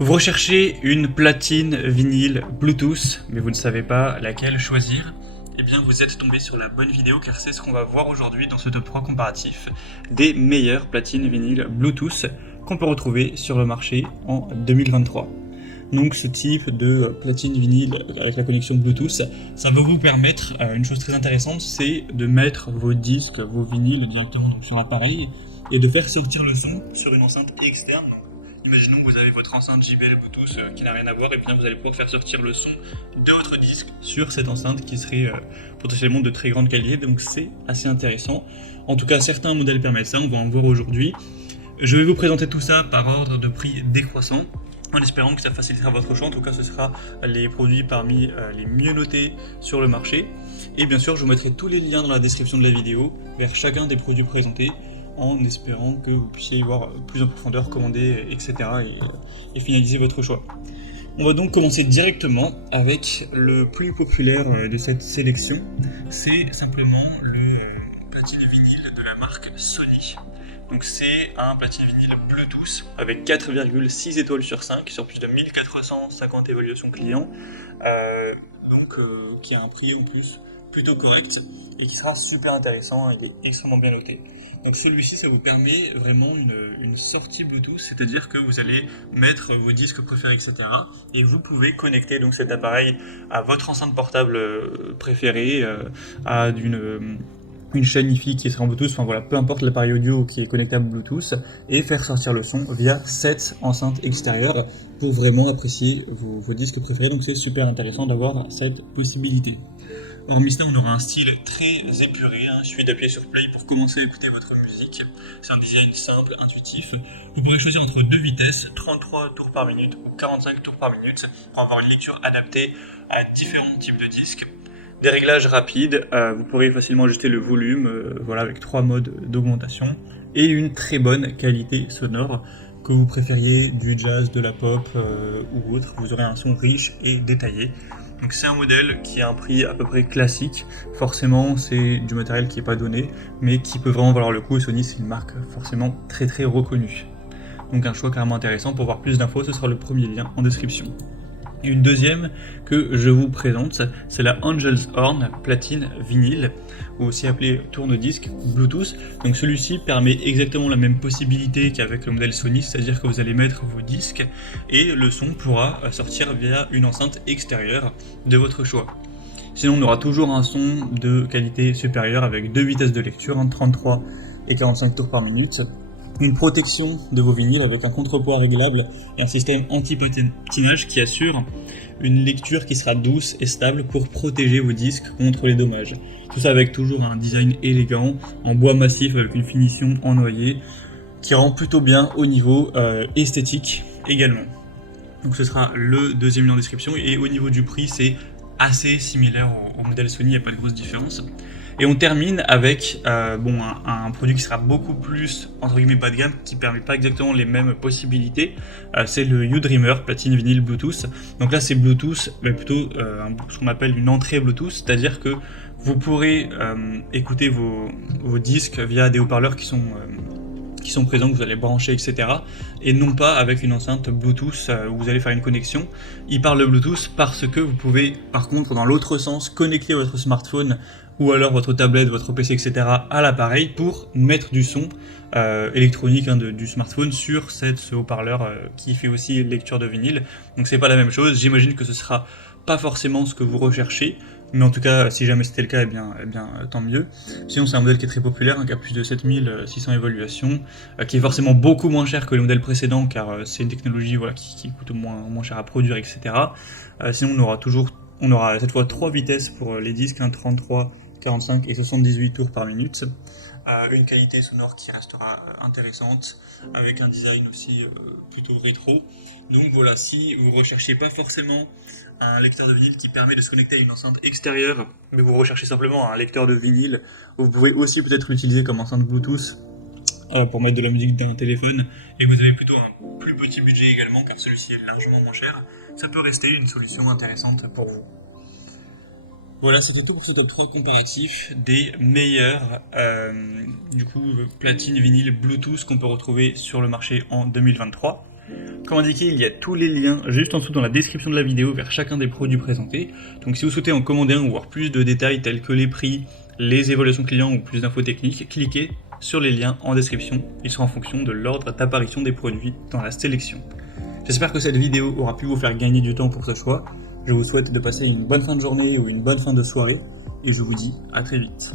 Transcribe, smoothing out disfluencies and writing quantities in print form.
Vous recherchez une platine vinyle Bluetooth, mais vous ne savez pas laquelle choisir? Eh bien, vous êtes tombé sur la bonne vidéo car c'est ce qu'on va voir aujourd'hui dans ce top 3 comparatif des meilleures platines vinyle Bluetooth qu'on peut retrouver sur le marché en 2023. Donc ce type de platine vinyle avec la connexion Bluetooth, ça va vous permettre une chose très intéressante, c'est de mettre vos disques, vos vinyles directement donc, sur l'appareil et de faire sortir le son sur une enceinte externe. Imaginons que vous avez votre enceinte JBL Bluetooth qui n'a rien à voir, et bien vous allez pouvoir faire sortir le son de votre disque sur cette enceinte qui serait potentiellement de très grande qualité, donc c'est assez intéressant. En tout cas, certains modèles permettent ça, on va en voir aujourd'hui. Je vais vous présenter tout ça par ordre de prix décroissant, en espérant que ça facilitera votre choix. En tout cas, ce sera les produits parmi les mieux notés sur le marché. Et bien sûr, je vous mettrai tous les liens dans la description de la vidéo vers chacun des produits présentés, en espérant que vous puissiez voir plus en profondeur, commander, etc. et finaliser votre choix. On va donc commencer directement avec le plus populaire de cette sélection. C'est simplement le platine vinyle de la marque Sony. Donc c'est un platine vinyle Bluetooth avec 4,6 étoiles sur 5 sur plus de 1450 évaluations clients, qui a un prix en plus plutôt correct et qui sera super intéressant, il est extrêmement bien noté. Donc celui-ci, ça vous permet vraiment une sortie Bluetooth, c'est-à-dire que vous allez mettre vos disques préférés, etc. et vous pouvez connecter donc cet appareil à votre enceinte portable préférée, à une chaîne Hi-Fi qui sera en Bluetooth, enfin voilà, peu importe l'appareil audio qui est connectable Bluetooth, et faire sortir le son via cette enceinte extérieure pour vraiment apprécier vos disques préférés. Donc c'est super intéressant d'avoir cette possibilité. Hormis ça, on aura un style très épuré, il suffit d'appuyer sur play pour commencer à écouter votre musique. C'est un design simple, intuitif. Vous pourrez choisir entre deux vitesses, 33 tours par minute ou 45 tours par minute, pour avoir une lecture adaptée à différents types de disques. Des réglages rapides, vous pourrez facilement ajuster le volume, avec 3 modes d'augmentation, et une très bonne qualité sonore. Que vous préfériez du jazz, de la pop ou autre, vous aurez un son riche et détaillé. Donc c'est un modèle qui a un prix à peu près classique, forcément c'est du matériel qui n'est pas donné, mais qui peut vraiment valoir le coup, et Sony c'est une marque forcément très très reconnue. Donc un choix carrément intéressant. Pour voir plus d'infos, ce sera le premier lien en description. Et une deuxième que je vous présente, c'est la Angel's Horn platine vinyle, ou aussi appelée tourne-disque Bluetooth. Donc celui-ci permet exactement la même possibilité qu'avec le modèle Sony, c'est-à-dire que vous allez mettre vos disques et le son pourra sortir via une enceinte extérieure de votre choix. Sinon, on aura toujours un son de qualité supérieure avec deux vitesses de lecture, 33 et 45 tours par minute. Une protection de vos vinyles avec un contrepoids réglable et un système anti-patinage qui assure une lecture qui sera douce et stable pour protéger vos disques contre les dommages. Tout ça avec toujours un design élégant, en bois massif avec une finition en noyer qui rend plutôt bien au niveau esthétique également. Donc ce sera le deuxième lien en description, et au niveau du prix c'est assez similaire au modèle Sony, il n'y a pas de grosse différence. Et on termine avec un produit qui sera beaucoup plus entre guillemets bas de gamme, qui ne permet pas exactement les mêmes possibilités. C'est le U-Dreamer platine vinyle Bluetooth. Donc là c'est Bluetooth, mais plutôt ce qu'on appelle une entrée Bluetooth, c'est-à-dire que vous pourrez écouter vos disques via des haut-parleurs qui sont présents, que vous allez brancher, etc. Et non pas avec une enceinte Bluetooth où vous allez faire une connexion. Il parle de Bluetooth parce que vous pouvez, par contre, dans l'autre sens, connecter votre smartphone ou alors votre tablette, votre PC, etc. à l'appareil pour mettre du son électronique du smartphone sur ce haut-parleur qui fait aussi lecture de vinyle. Donc c'est pas la même chose. J'imagine que ce sera pas forcément ce que vous recherchez, mais en tout cas, si jamais c'était le cas, eh bien, tant mieux. Sinon, c'est un modèle qui est très populaire, qui a plus de 7600 évaluations, qui est forcément beaucoup moins cher que le modèle précédent, car c'est une technologie qui coûte moins cher à produire, etc. Sinon, on aura cette fois 3 vitesses pour les disques, 33, 45 et 78 tours par minute. Une qualité sonore qui restera intéressante, avec un design aussi plutôt rétro. Donc voilà, si vous recherchez pas forcément un lecteur de vinyle qui permet de se connecter à une enceinte extérieure, mais vous recherchez simplement un lecteur de vinyle, vous pouvez aussi peut-être l'utiliser comme enceinte Bluetooth pour mettre de la musique dans un téléphone, et vous avez plutôt un plus petit budget également, car celui-ci est largement moins cher, ça peut rester une solution intéressante pour vous. Voilà, c'était tout pour ce top 3 comparatif des meilleurs platines vinyle Bluetooth qu'on peut retrouver sur le marché en 2023. Comme indiqué, il y a tous les liens juste en dessous dans la description de la vidéo vers chacun des produits présentés. Donc si vous souhaitez en commander un ou voir plus de détails tels que les prix, les évaluations clients ou plus d'infos techniques, cliquez sur les liens en description. Ils seront en fonction de l'ordre d'apparition des produits dans la sélection. J'espère que cette vidéo aura pu vous faire gagner du temps pour ce choix. Je vous souhaite de passer une bonne fin de journée ou une bonne fin de soirée et je vous dis à très vite.